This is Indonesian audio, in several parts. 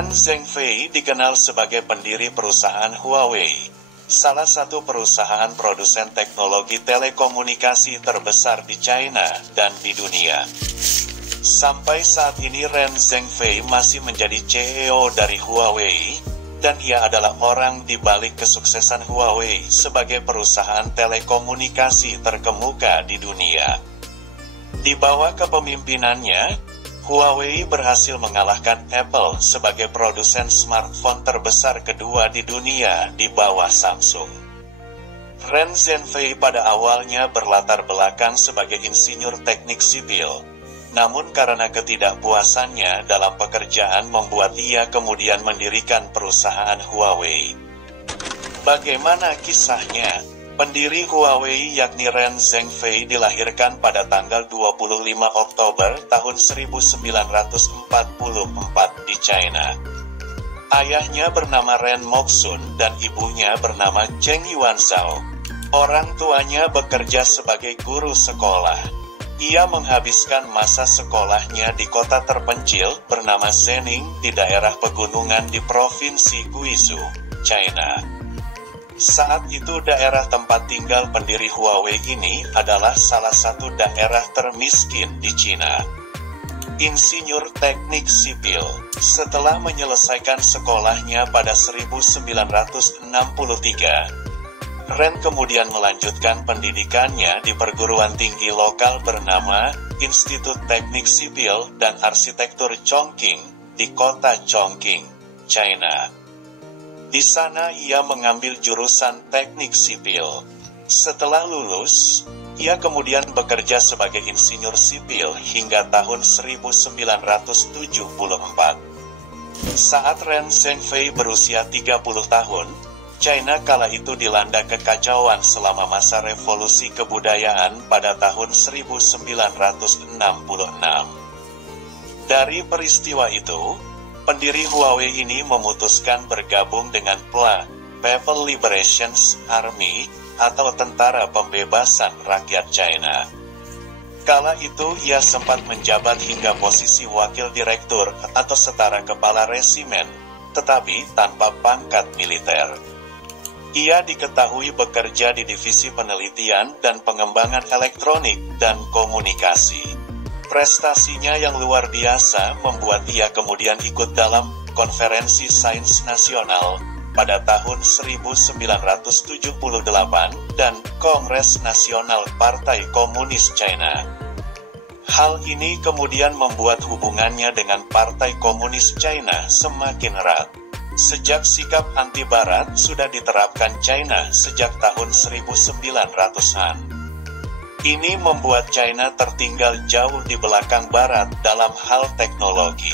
Ren Zhengfei dikenal sebagai pendiri perusahaan Huawei, salah satu perusahaan produsen teknologi telekomunikasi terbesar di China dan di dunia. Sampai saat ini Ren Zhengfei masih menjadi CEO dari Huawei, dan ia adalah orang di balik kesuksesan Huawei sebagai perusahaan telekomunikasi terkemuka di dunia. Di bawah kepemimpinannya, Huawei berhasil mengalahkan Apple sebagai produsen smartphone terbesar kedua di dunia di bawah Samsung. Ren Zhengfei pada awalnya berlatar belakang sebagai insinyur teknik sipil, namun karena ketidakpuasannya dalam pekerjaan membuat ia kemudian mendirikan perusahaan Huawei. Bagaimana kisahnya? Pendiri Huawei yakni Ren Zhengfei dilahirkan pada tanggal 25 Oktober tahun 1944 di China. Ayahnya bernama Ren Moxun dan ibunya bernama Cheng Yuanzhao. Orang tuanya bekerja sebagai guru sekolah. Ia menghabiskan masa sekolahnya di kota terpencil bernama Zening di daerah pegunungan di Provinsi Guizhou, China. Saat itu daerah tempat tinggal pendiri Huawei ini adalah salah satu daerah termiskin di China. Insinyur teknik sipil, setelah menyelesaikan sekolahnya pada 1963, Ren kemudian melanjutkan pendidikannya di perguruan tinggi lokal bernama Institut Teknik Sipil dan Arsitektur Chongqing di kota Chongqing, China. Di sana ia mengambil jurusan teknik sipil. Setelah lulus, ia kemudian bekerja sebagai insinyur sipil hingga tahun 1974. Saat Ren Zhengfei berusia 30 tahun, China kala itu dilanda kekacauan selama masa revolusi kebudayaan pada tahun 1966. Dari peristiwa itu, pendiri Huawei ini memutuskan bergabung dengan PLA, People Liberation Army, atau Tentara Pembebasan Rakyat China. Kala itu ia sempat menjabat hingga posisi wakil direktur atau setara kepala resimen, tetapi tanpa pangkat militer. Ia diketahui bekerja di Divisi Penelitian dan Pengembangan Elektronik dan Komunikasi. Prestasinya yang luar biasa membuat ia kemudian ikut dalam Konferensi Sains Nasional pada tahun 1978 dan Kongres Nasional Partai Komunis China. Hal ini kemudian membuat hubungannya dengan Partai Komunis China semakin erat. Sejak sikap anti-Barat sudah diterapkan China sejak tahun 1900-an. Ini membuat China tertinggal jauh di belakang Barat dalam hal teknologi.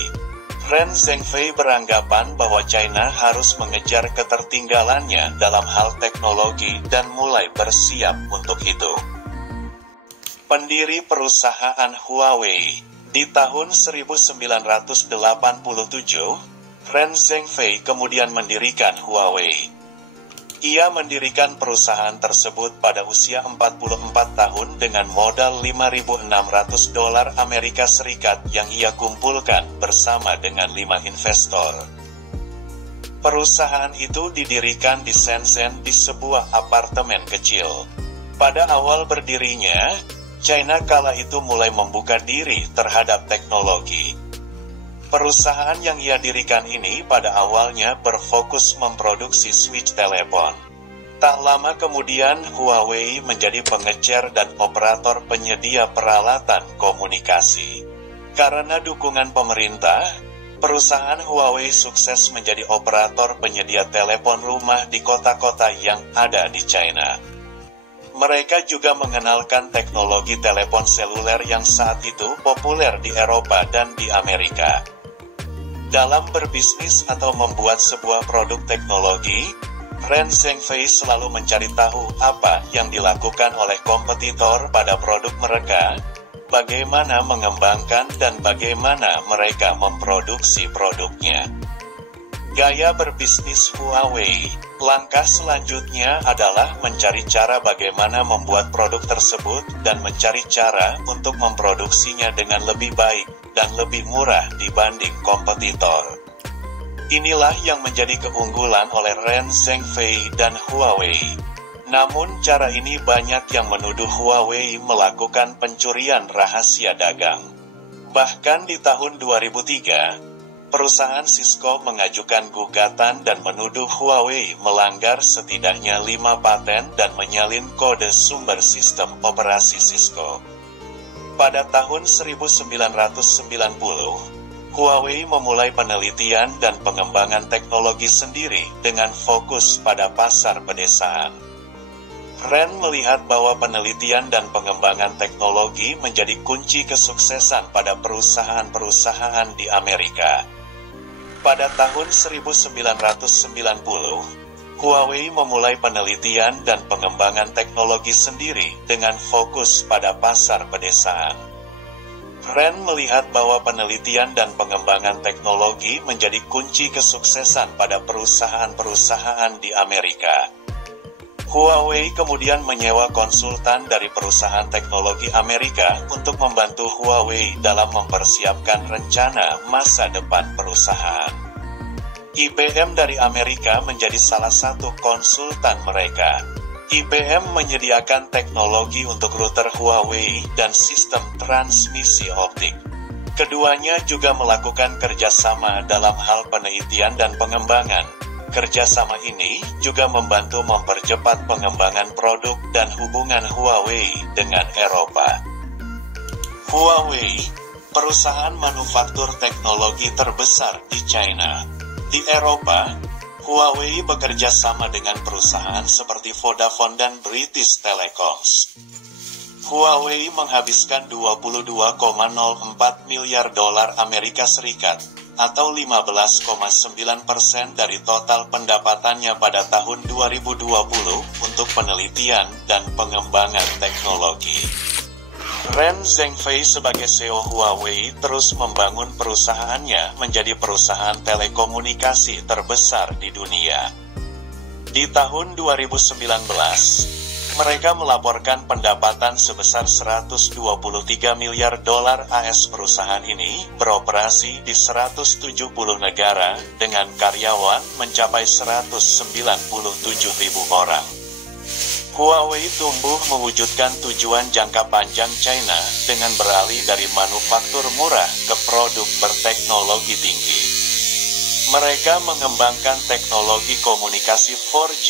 Ren Zhengfei beranggapan bahwa China harus mengejar ketertinggalannya dalam hal teknologi dan mulai bersiap untuk itu. Pendiri perusahaan Huawei. Di tahun 1987, Ren Zhengfei kemudian mendirikan Huawei. Ia mendirikan perusahaan tersebut pada usia 44 tahun dengan modal $5.600 Amerika Serikat yang ia kumpulkan bersama dengan 5 investor. Perusahaan itu didirikan di Shenzhen di sebuah apartemen kecil. Pada awal berdirinya, China kala itu mulai membuka diri terhadap teknologi. Perusahaan yang ia dirikan ini pada awalnya berfokus memproduksi switch telepon. Tak lama kemudian Huawei menjadi pengecer dan operator penyedia peralatan komunikasi. Karena dukungan pemerintah, perusahaan Huawei sukses menjadi operator penyedia telepon rumah di kota-kota yang ada di China. Mereka juga mengenalkan teknologi telepon seluler yang saat itu populer di Eropa dan di Amerika. Dalam berbisnis atau membuat sebuah produk teknologi, Ren Zhengfei selalu mencari tahu apa yang dilakukan oleh kompetitor pada produk mereka, bagaimana mengembangkan dan bagaimana mereka memproduksi produknya. Gaya berbisnis Huawei. Langkah selanjutnya adalah mencari cara bagaimana membuat produk tersebut dan mencari cara untuk memproduksinya dengan lebih baik dan lebih murah dibanding kompetitor. Inilah yang menjadi keunggulan oleh Ren Zhengfei dan Huawei. Namun cara ini banyak yang menuduh Huawei melakukan pencurian rahasia dagang. Bahkan di tahun 2003, perusahaan Cisco mengajukan gugatan dan menuduh Huawei melanggar setidaknya 5 paten dan menyalin kode sumber sistem operasi Cisco. Pada tahun 1990, Huawei memulai penelitian dan pengembangan teknologi sendiri dengan fokus pada pasar pedesaan. Ren melihat bahwa penelitian dan pengembangan teknologi menjadi kunci kesuksesan pada perusahaan-perusahaan di Amerika. Pada tahun 1990, Huawei memulai penelitian dan pengembangan teknologi sendiri dengan fokus pada pasar pedesaan. Ren melihat bahwa penelitian dan pengembangan teknologi menjadi kunci kesuksesan pada perusahaan-perusahaan di Amerika. Huawei kemudian menyewa konsultan dari perusahaan teknologi Amerika untuk membantu Huawei dalam mempersiapkan rencana masa depan perusahaan. IBM dari Amerika menjadi salah satu konsultan mereka. IBM menyediakan teknologi untuk router Huawei dan sistem transmisi optik. Keduanya juga melakukan kerjasama dalam hal penelitian dan pengembangan. Kerjasama ini juga membantu mempercepat pengembangan produk dan hubungan Huawei dengan Eropa. Huawei, perusahaan manufaktur teknologi terbesar di China. Di Eropa, Huawei bekerja sama dengan perusahaan seperti Vodafone dan British Telecoms. Huawei menghabiskan 22,04 miliar dolar Amerika Serikat, atau 15,9% dari total pendapatannya pada tahun 2020 untuk penelitian dan pengembangan teknologi. Ren Zhengfei sebagai CEO Huawei terus membangun perusahaannya menjadi perusahaan telekomunikasi terbesar di dunia. Di tahun 2019, mereka melaporkan pendapatan sebesar 123 miliar dolar AS. Perusahaan ini beroperasi di 170 negara dengan karyawan mencapai 197.000 orang. Huawei tumbuh mewujudkan tujuan jangka panjang China dengan beralih dari manufaktur murah ke produk berteknologi tinggi. Mereka mengembangkan teknologi komunikasi 4G,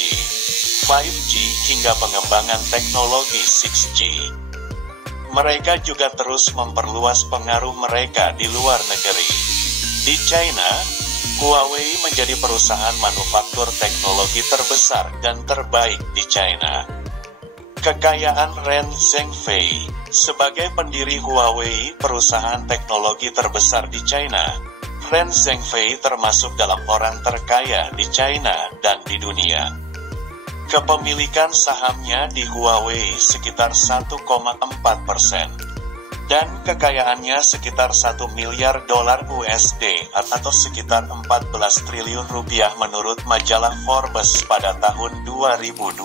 5G hingga pengembangan teknologi 6G. Mereka juga terus memperluas pengaruh mereka di luar negeri. Di China, Huawei menjadi perusahaan manufaktur teknologi terbesar dan terbaik di China. Kekayaan Ren Zhengfei sebagai pendiri Huawei, perusahaan teknologi terbesar di China. Ren Zhengfei termasuk dalam orang terkaya di China dan di dunia. Kepemilikan sahamnya di Huawei sekitar 1,4%. Dan kekayaannya sekitar 1 miliar dolar USD atau sekitar 14 triliun rupiah menurut majalah Forbes pada tahun 2022.